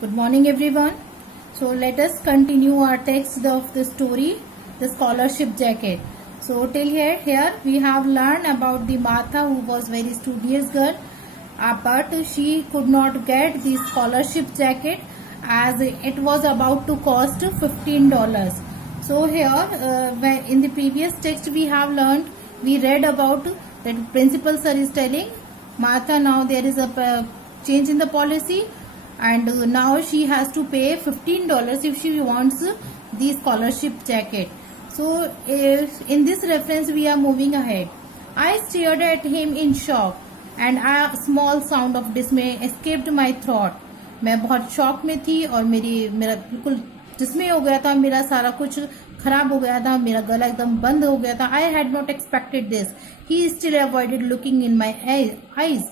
Good morning everyone. So let us continue our text of the story, the scholarship jacket. So till here we have learned about the Martha, who was very studious girl, but she could not get the scholarship jacket as it was about to cost $15. So here in the previous text we read about that principal sir is telling Martha, now there is a change in the policy, and now she has to pay $15 if she wants the scholarship jacket. So in this reference we are moving ahead. I stared at him in shock and a small sound of dismay escaped my throat. मैं बहुत shock में थी और मेरा बिल्कुल डिस्मे हो गया था, मेरा सारा कुछ खराब हो गया था, मेरा गला एकदम बंद हो गया था. I had not expected this. He still avoided looking in my eyes.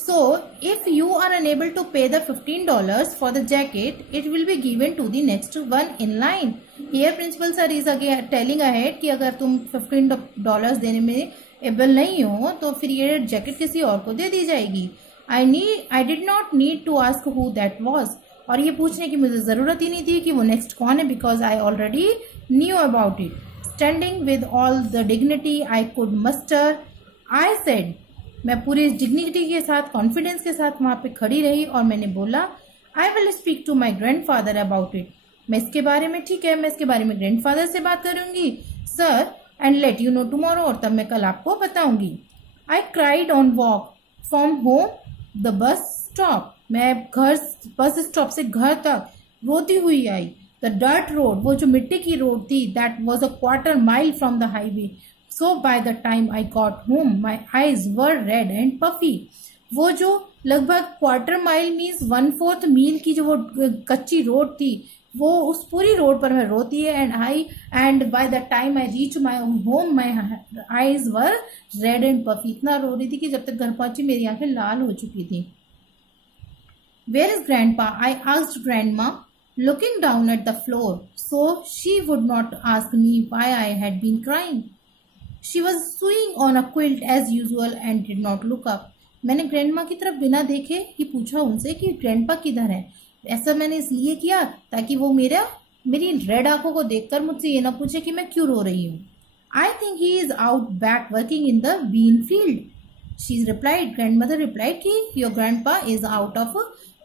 So, if you are unable to pay the $15 for the jacket, it will be given to the next one in line. Here principal sir is again telling ahead कि अगर तुम $15 देने में able नहीं हो तो फिर ये जैकेट किसी और को दे दी जाएगी. I did not need to ask who that was. और ये पूछने की मुझे जरूरत ही नहीं थी कि वो नेक्स्ट कौन है, because I already knew about it. Standing with all the dignity I could muster, I said, मैं पूरी डिग्निटी के साथ, कॉन्फिडेंस के साथ वहां पे खड़ी रही और मैंने बोला, I will speak to my grandfather about it. मैं इसके बारे में, ठीक है, मैं इसके बारे में ग्रैंडफादर से बात करूंगी sir, and let you know tomorrow, और तब मैं कल आपको बताऊंगी. I cried on walk from home the bus stop. मैं बस स्टॉप से घर तक रोती हुई आई. द डर्ट रोड, वो जो मिट्टी की रोड थी, that was a quarter mile from the highway. So by the time I got home, my eyes were red and puffy. वो जो लगभग क्वार्टर माइल मीन्स 1/4 मील की जो वो कच्ची रोड थी, वो उस पूरी रोड पर मैं रोती है. And by the time I reach my home my eyes were red and puffy. इतना रो रही थी कि जब तक घर पहुंची मेरी आंखें लाल हो चुकी थी. Where is grandpa? I asked grandma, looking down at the floor so she would not ask me why I had been crying. She was sewing on a quilt as usual and did not look up. मैंने grandma की तरफ बिना देखे ही पूछा उनसे कि grandpa किधर है. ऐसा मैंने इसलिए किया ताकि वो मेरी रेड आंखों को देखकर मुझसे ये ना पूछे कि मैं क्यों रो रही हूँ. I think he is out back working in the bean field. She replied. Grandmother replied कि your grandpa is out of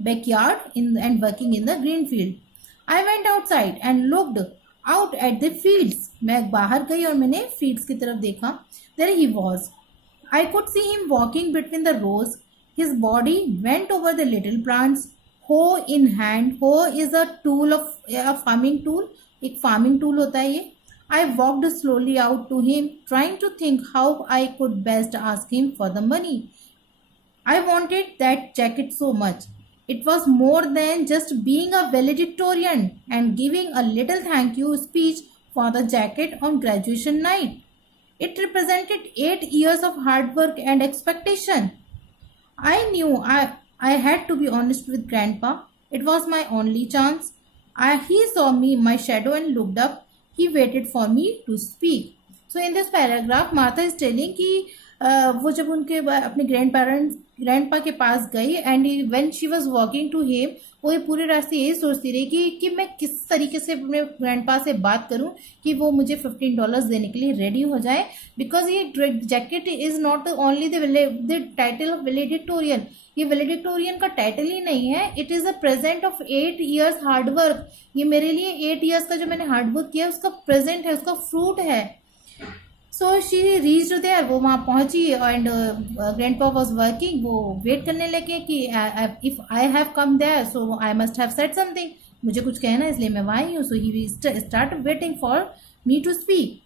backyard and working in the green field. I went outside and looked out at the fields. मैं बाहर गई और मैंने fields की तरफ देखा. There he was. I could see him walking between the rows. His body bent over the little plants, hoe in hand. Hoe is a tool of a farming tool. एक farming tool होता है ये. I walked slowly out to him, trying to think how I could best ask him for the money. I wanted that jacket so much. It was more than just being a valedictorian and giving a little thank you speech for the jacket on graduation night. It represented 8 years of hard work and expectation. I knew I had to be honest with Grandpa. It was my only chance. He saw me, my shadow, and looked up. He waited for me to speak. So in this paragraph, Martha is telling कि वो जब उनके अपने grandpa के पास गई and when she was walking to him, वो ये पूरे रास्ते यही सोचती रही कि मैं किस तरीके से अपने ग्रैंडपा से बात करूं कि वो मुझे $15 देने के लिए रेडी हो जाए. बिकॉज ये jacket is not only the title of valedictorian. ये वेलेडिक्टोरियन का टाइटल ही नहीं है. It is a present of 8 years hard work. ये मेरे लिए 8 years का जो मैंने हार्डवर्क किया उसका प्रेजेंट है, उसका फ्रूट है. So she reached there. वो वहां पहुंची एंड ग्रैंडपा वाज वर्किंग. वो वेट करने लगे कि if I have come there so I must have said something. मुझे कुछ कहना है इसलिए मैं वहां ही हूँ. So he started waiting for me to speak.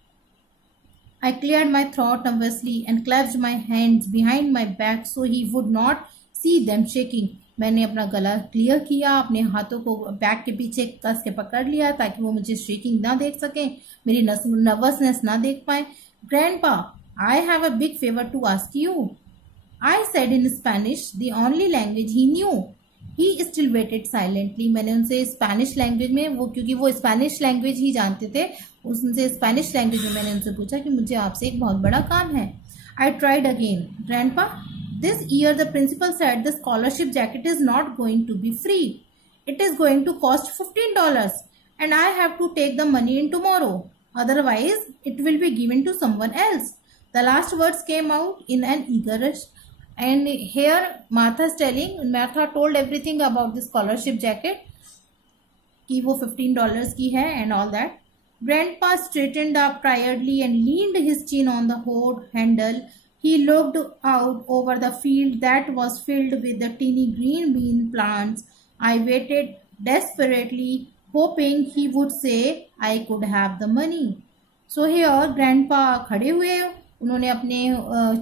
I cleared my throat nervously and clasped my hands behind my back so he would not see them shaking. मैंने अपना गला क्लियर किया, अपने हाथों को बैक के पीछे कस के पकड़ लिया ताकि वो मुझे शेकिंग ना देख सके, मेरी नर्वसनेस ना देख पाए. Grandpa, I have a big favor to ask you. I said in Spanish, the only language he knew. He still waited silently. मैंने उनसे स्पेनिश लैंग्वेज में, वो क्योंकि वो स्पेनिश लैंग्वेज ही जानते थे, उनसे स्पेनिश लैंग्वेज में मैंने उनसे पूछा कि मुझे आपसे एक बहुत बड़ा काम है. I tried again. Grandpa, this year the principal said the scholarship jacket is not going to be free. it is going to cost $15 and I have to take the money in tomorrow. Otherwise, it will be given to someone else. The last words came out in an eager rush. And here Martha told everything about the scholarship jacket. कि वो $15 की है and all that. Grandpa straightened up tiredly and leaned his chin on the hood handle. He looked out over the field that was filled with the teeny green bean plants. I waited desperately, hoping he would say, I could have the money. So here Grandpa खड़े हुए, उन्होंने अपने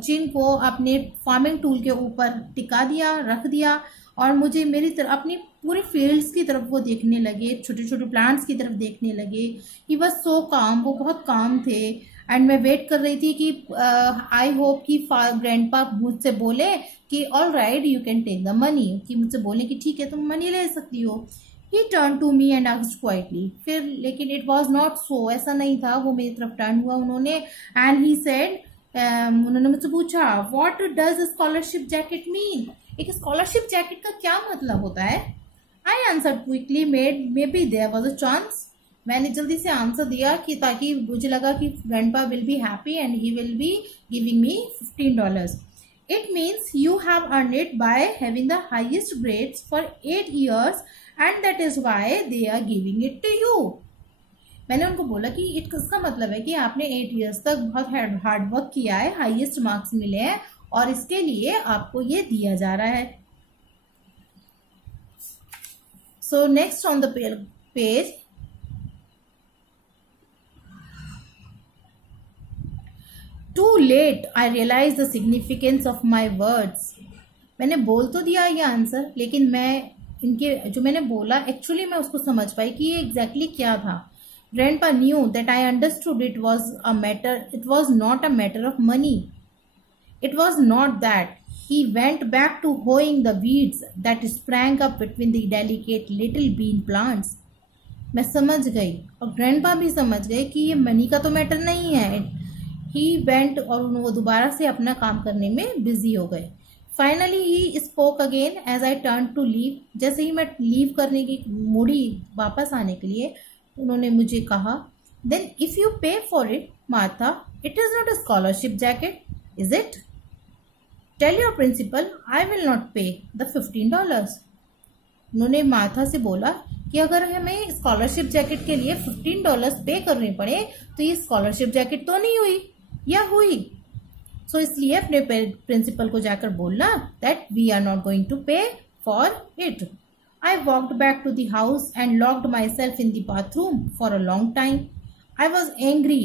चिन को अपने farming tool के ऊपर टिका दिया, रख दिया और मुझे मेरी तरफ अपनी पूरे फील्ड्स की तरफ वो देखने लगे, छोटे छोटे प्लांट्स की तरफ देखने लगे. ही वाज सो काम, वो बहुत काम थे. एंड मैं वेट कर रही थी कि आई होप कि ग्रैंडपा मुझसे बोले कि all right you can take the money, कि मुझसे बोले कि ठीक है तुम मनी ले सकती हो. He turn to me and asked quietly. फिर लेकिन इट वॉज नॉट सो, ऐसा नहीं था. वो मेरी तरफ टर्न हुआ उन्होंने एंड ही सेड, उन्होंने मुझसे पूछा what does scholarship jacket mean. एक स्कॉलरशिप जैकेट का क्या मतलब होता है. I answered quickly, maybe there was a chance. मैंने जल्दी से आंसर दिया कि ताकि मुझे लगा कि grandpa will be happy and he will be giving me $15. It means you have earn it by having the highest grades for 8 years and that is why they are giving it to you. मैंने उनको बोला कि इसका मतलब है कि आपने 8 years तक बहुत हार्ड वर्क किया है, हाईएस्ट मार्क्स मिले हैं और इसके लिए आपको ये दिया जा रहा है. So next on the page, too late I realize the significance of my words. मैंने बोल तो दिया ये आंसर, लेकिन मैं इनके जो मैंने बोला एक्चुअली मैं उसको समझ पाई कि ये एग्जैक्टली क्या था. Grandpa knew that I understood it was not a matter of money. It was not that. He went back to hoeing the weeds that sprang up between the delicate little bean plants. मैं समझ गई और grandpa भी समझ गए कि ये money का तो मैटर नहीं है. He went और वो दोबारा से अपना काम करने में बिजी हो गए. Finally he spoke again as I turned to leave. जैसे ही मैं लीव करने की मुड़ी वापस आने के लिए, उन्होंने मुझे कहा, Then if you pay for it, Martha, it is not a scholarship jacket, is it? Tell your principal I will not pay the $15. उन्होंने मार्था से बोला कि अगर हमें स्कॉलरशिप जैकेट के लिए $15 पे करने पड़े तो ये स्कॉलरशिप जैकेट तो नहीं हुई या हुई. सो इसलिए अपने प्रिंसिपल को जाकर बोलना that we are not going to pay for it. I walked back to the house and locked myself in the bathroom for a long time. I was angry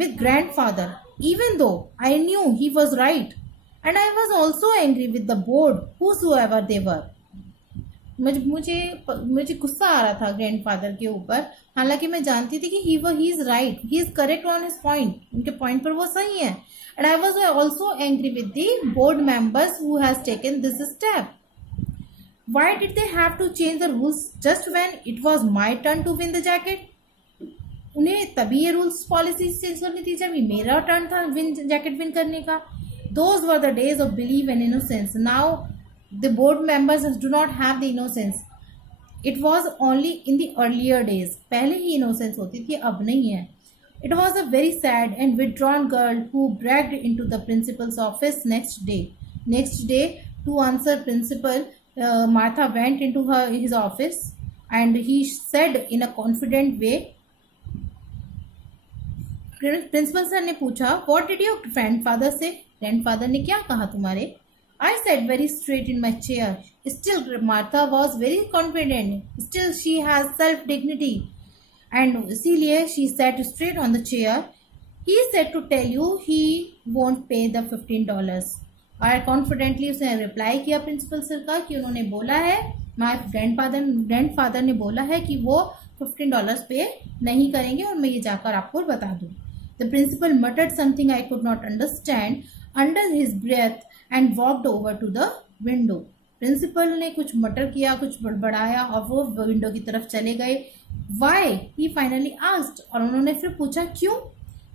with grandfather, even though I knew he was right. And I was also angry with the board, whosoever they were. मुझे गुस्सा आ रहा था grandfather के ऊपर, हालांकि मैं जानती थी कि he is right, he is correct on his point. उनके पॉइंट पर वो सही है. And I was also angry with the board members who has taken this step. Why did they have to change the rules just when it was my turn to win the jacket? उन्हें तभी ये rules policy change करनी थी जब मेरा turn था jacket win करने का. Those were the days of belief and innocence. Now the board members do not have the innocence. It was only in the earlier days. पहले ही innocence होती थी, अब नहीं है. It was a very sad and withdrawn girl who bragged into the principal's office next day. Next day, to answer principal, Martha went into his office and he said in a confident way, principal sir ने पूछा, What did your grandfather say? Grandfather ने क्या कहा तुम्हारे? I sat very straight in my chair. Still Martha was very confident. Still she has self-dignity. And इसीलिए she sat straight on the chair. He said to tell you he won't pay the $15. और confidently उसने reply किया principal sir का कि उन्होंने बोला है, grandfather ने बोला है कि वो $15 पे नहीं करेंगे और मैं ये जाकर आपको बता दूं. The principal muttered something I could not understand under his breath and walked over to the window. Principal ने कुछ मटर किया, कुछ बड़बड़ाया और वो विंडो की तरफ चले गए. वाई ही फाइनली आस्क्ड, और उन्होंने फिर पूछा क्यों.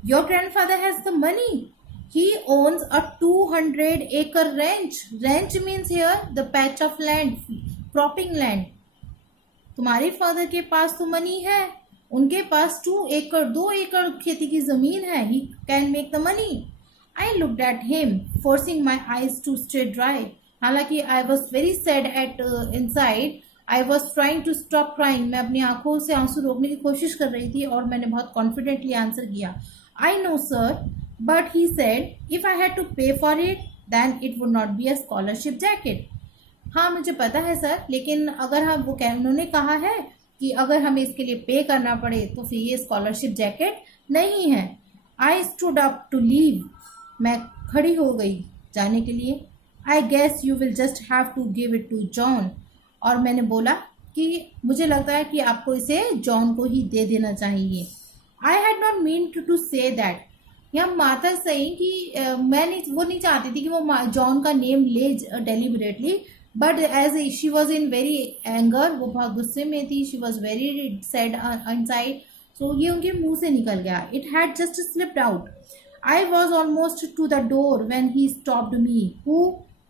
Your grandfather has the money. He owns a 200-acre ranch. Ranch means here the patch of land, cropping land. तुम्हारे फादर के पास तो मनी है, उनके पास 2 एकड़ खेती की जमीन है, he can make the money. I looked at him forcing my eyes to stay dry. हालांकि I was very sad at inside, I was trying to stop crying. मैं अपनी आंखों से आंसू रोकने की कोशिश कर रही थी और मैंने बहुत कॉन्फिडेंटली आंसर किया, I know sir, but he said if I had to pay for it then it would not be a scholarship jacket. हाँ मुझे पता है सर, लेकिन अगर हम उन्होंने कहा है कि अगर हमें इसके लिए पे करना पड़े तो फिर ये स्कॉलरशिप जैकेट नहीं है। I stood up to leave. मैं खड़ी हो गई जाने के लिए। I guess you will just have to give it to John. और मैंने बोला कि मुझे लगता है कि आपको इसे जॉन को ही दे देना चाहिए। I had not mean to say that. यहाँ माता सही कि वो नहीं चाहती थी कि वो जॉन का नेम ले deliberately, but as she was in very anger, वो बहुत गुस्से में थी, she was very sad inside, so ये उनके मुंह से निकल गया। It had just slipped out. I was almost to the door when he stopped me. Who?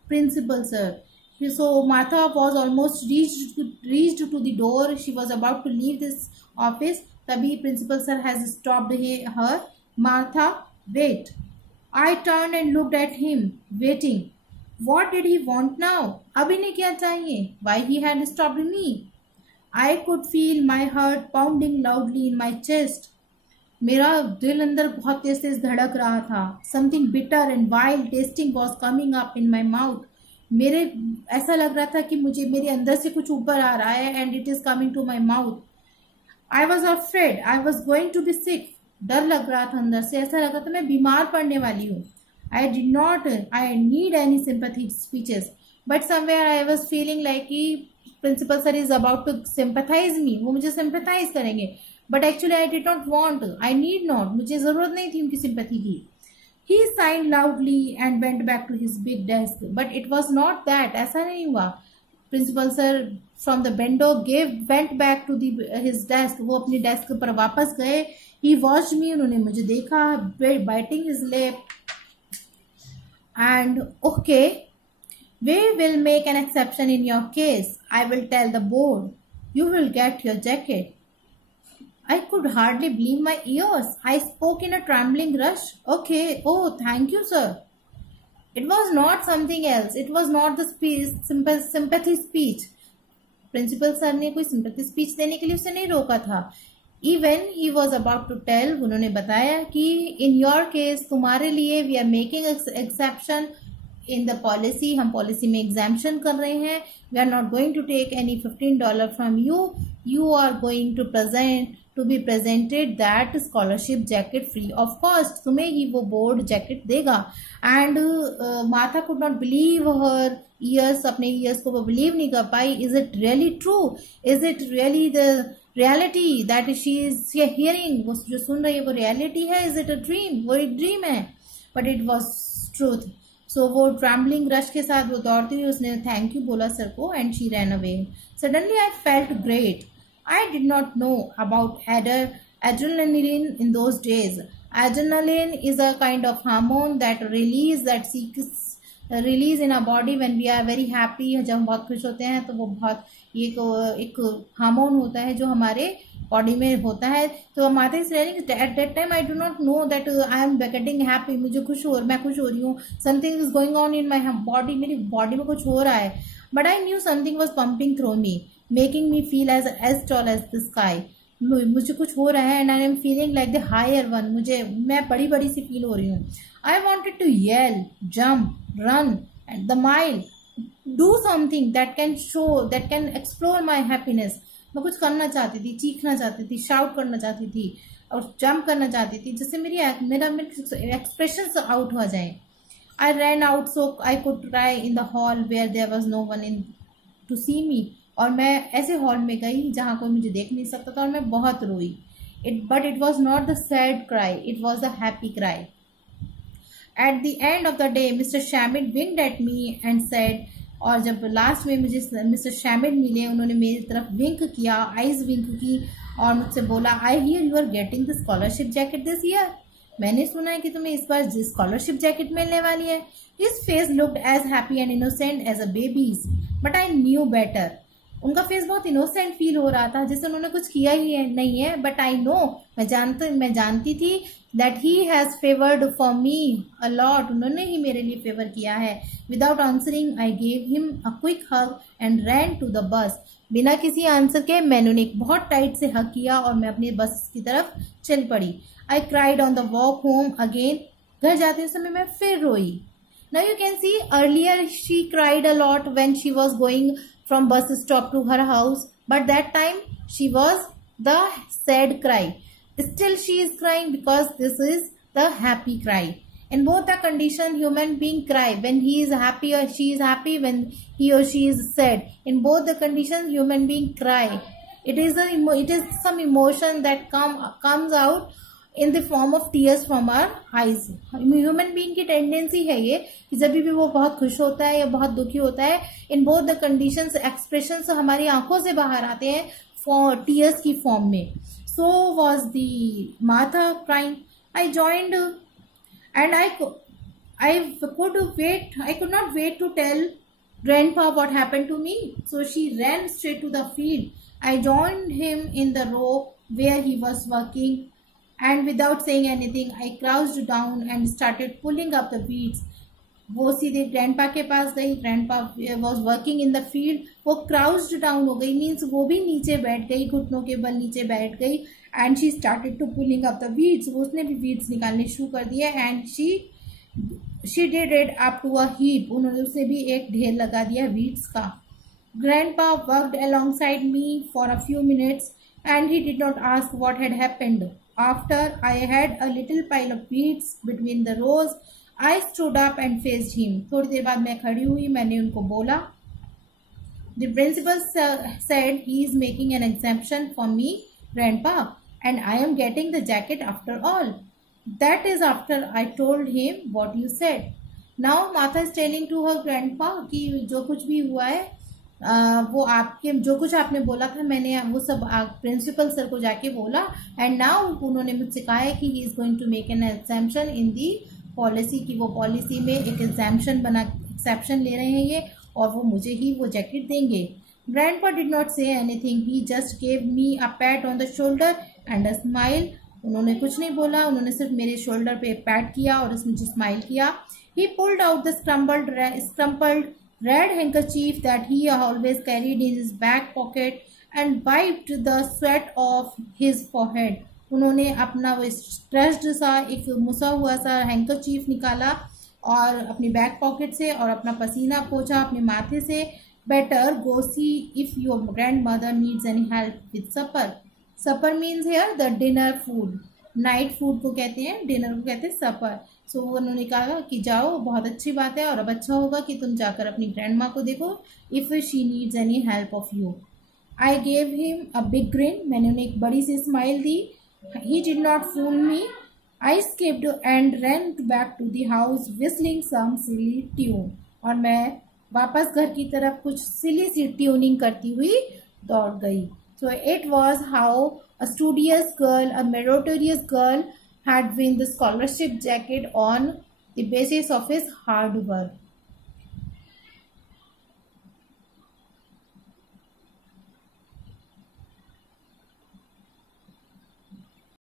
Principal sir. So Martha was almost reached to the door. She was about to leave this office. तभी principal sir has stopped her. Martha, wait. I turned and looked at him, waiting. What did he want now? अब इन्हें क्या चाहिए? Why he had stopped me? I could feel my heart pounding loudly in my chest. मेरा दिल अंदर बहुत तेज तेज धड़क रहा था. Something bitter and wild tasting was coming up in my mouth. मेरे ऐसा लग रहा था कि मुझे मेरे अंदर से कुछ ऊपर आ रहा है and it is coming to my mouth. I was afraid, I was going to be sick. डर लग रहा था अंदर से, ऐसा लगा था मैं बीमार पड़ने वाली हूँ। I need any sympathy speeches, but somewhere I was feeling like कि principal sir is about to sympathize me, वो मुझे सिंपैथाइज करेंगे, but actually I did not want, I need not, मुझे जरूरत नहीं थी उनकी सिंपैथी की। He signed loudly and went back to his big desk. But it was not that. ऐसा नहीं हुआ। Principal sir from the window went back to his desk. वो अपनी डेस्क पर वापस गए। He watched me. उन्होंने मुझे देखा, biting his lip. And okay, we will make an exception in your case. I will tell the board. You will get your jacket. I could hardly believe my ears. I spoke in a trembling rush. Okay. Oh, thank you, sir. It was not something else. It was not the sympathy speech. Principal sir ने कोई sympathy speech देने के लिए उसे नहीं रोका था. Even he was about to tell, उन्होंने बताया कि in your case तुम्हारे लिए we are making exception in the policy. हम policy में exemption कर रहे हैं. We are not going to take any $15 from you. You are going to be presented that scholarship jacket free of cost. तुम्हें ही वो board jacket देगा. And Martha could not believe her ears. अपने ears को वो believe नहीं कर पाई. Is it really true? Is it really the reality that she is hearing? वो जो सुन रही है वो reality है? Is it a dream? वो एक dream है. But it was truth. So वो trembling rush के साथ वो दौड़ती हुई उसने thank you बोला सर को and she ran away. Suddenly I felt great. I did not know about adrenaline in those days. Adrenaline is a kind of hormone that seeks release in our body when we are very happy. जब हम बहुत खुश होते हैं तो वो बहुत एक हार्मोन होता है जो हमारे बॉडी में होता है. तो Marta is telling at that time I do not know that I am getting happy. मैं खुश हो रही हूँ. Something is going on in my body. मेरी बॉडी में कुछ हो रहा है. But I knew something was pumping through me, making me feel as tall as the sky. मुझे कुछ हो रहा है and I am feeling like the higher one. मैं बड़ी बड़ी सी फील हो रही हूँ. I wanted to yell, jump, run at the mile, do something that can explore my happiness. मैं कुछ करना चाहती थी, चीखना चाहती थी, शाउट करना चाहती थी और जंप करना चाहती थी जिससे मेरा एक्सप्रेशन आउट हो जाए. I ran out so I could try in the hall where there was no one in to see me. और मैं ऐसे हॉल में गई जहां कोई मुझे देख नहीं सकता था और मैं बहुत रोई. But it was not the sad cry, it was the happy cry. At the end of the day mister Schmidt winked at me and said. और जब लास्ट में मुझे मिस्टर शैमिड मिले उन्होंने मेरी तरफ विंक किया, आईज विंक की और मुझसे बोला, I hear you are getting the scholarship jacket this year. मैंने सुना है कि तुम्हें इस बार स्कॉलरशिप जैकेट मिलने वाली है. His face looked as happy and innocent as a babies, but I knew better. उनका फेस बहुत इनोसेंट फील हो रहा था, जैसे उन्होंने कुछ किया ही है नहीं है, बट आई नो, मैं जानती थी that he has favoured for me a lot, उन्होंने ही मेरे लिए फेवर किया है। Without answering I gave him a quick hug and ran to the bus, बिना किसी आंसर के मैंने उन्हें बहुत टाइट से हग किया और मैं अपनी बस की तरफ चल पड़ी। I cried on the walk home again, घर जाते समय मैं फिर रोई। Now you can see earlier she cried a lot when she was going from bus stop to her house, but that time she was the sad cry. Still she is crying because this is the happy cry. In both the condition, human being cry when he is happy or she is happy, when he or she is sad. In both the conditions, human being cry. It is some emotion that comes out in the form of tears from our eyes. Human being की tendency है ये कि जब भी वो बहुत खुश होता है या बहुत दुखी होता है, in both the conditions expressions हमारी आंखों से बाहर आते हैं टीयर्स की फॉर्म में। So was the Martha crying. I joined and I could not wait to tell grandpa what happened to me, so she ran straight to the field. I joined him in the row where he was working, and without saying anything I crouched down and started pulling up the weeds. वो सीधे grandpa के पास गई, grandpa was working in the field, वो क्राउच्ड down हो गई, means वो भी नीचे बैठ गई, घुटनों के बल नीचे बैठ गई। And she started to pulling up the weeds, उसने भी वीड्स निकालने शुरू कर दिए। And she did it up to a heap, उन्होंने उसे भी एक ढेर लगा दिया वीड्स का। Grandpa worked alongside me for a few minutes and he did not ask what had happened. After I had a little pile of weeds between the rows, I stood up and faced him. थोड़ी देर बाद मैं खड़ी हुई, मैंने उनको बोला। The principal said he is making an exemption for me, grandpa, and I am getting the jacket after all. That is after I told him what you said. Now Martha is telling to her grandpa कि जो कुछ भी हुआ है वो आपके जो कुछ आपने बोला था मैंने वो सब प्रिंसिपल सर को जाके बोला। एंड नाउ उन्होंने मुझसे कहा है कि he is going to make an exception in the policy, की वो पॉलिसी में एक एक्सेप्शन ले रहे हैं ये, और वो मुझे ही वो जैकेट देंगे। Grandpa did not say anything, he just gave me a PAT on the shoulder and a smile. उन्होंने कुछ नहीं बोला, उन्होंने सिर्फ मेरे शोल्डर पे पैट किया और उसमें स्माइल किया। He pulled out the crumpled red handkerchief that he always carried in his back pocket and wiped the sweat off his forehead. उन्होंने अपना वो स्ट्रेस्ड सा एक मुसा हुआ सा हैंकरचीफ निकाला और अपनी बैक पॉकेट से और अपना पसीना पोंछा अपने माथे से। Better go see if your grandmother needs any help with supper. Supper means here the dinner food, night food को कहते हैं, डिनर को कहते हैं सपर। सो उन्होंने कहा कि जाओ, बहुत अच्छी बात है, और अब अच्छा होगा कि तुम जाकर अपनी ग्रैंड माँ को देखो if she needs any help of you. I gave him a big grin, मैंने उन्हें एक बड़ी सी स्माइल दी। He did not fool me. I skipped and ran back to the house whistling some silly tune, और मैं वापस घर की तरफ कुछ सिली सी ट्यूनिंग करती हुई दौड़ गई। So it was how a studious girl, a meritorious girl had won the scholarship jacket on the basis of his hard work.